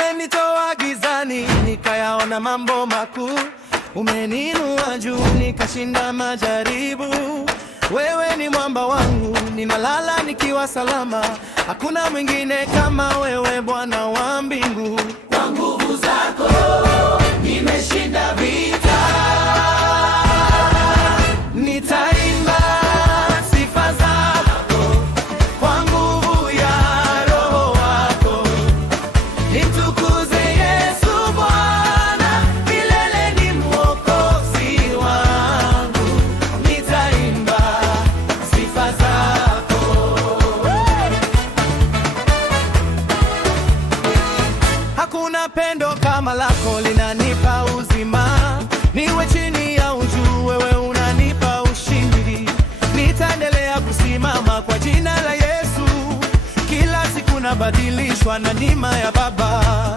Umenitoa gizani nikayaona mambo makuu, umeniinua juu nikashinda majaribu. Wewe ni mwamba wangu, ninalala nikiwa salama. Hakuna mwingine kama wewe, Bwana wa mbingu. Kwa nguvu zako nimeshinda vita, nitaimba sifa zako kwa nguvu ya Roho wako. Nimtukuze Yesu Bwana, milele ni Mwokozi wangu. Nitaimba sifa zako. Hakuna pendo kama lako, linanipa uzima. Niwe chini au juu, wewe unanipa ushindi. Nitaendelea kusimama kwa jina la Yesu, kila siku nabadilishwa na neema ya Baba.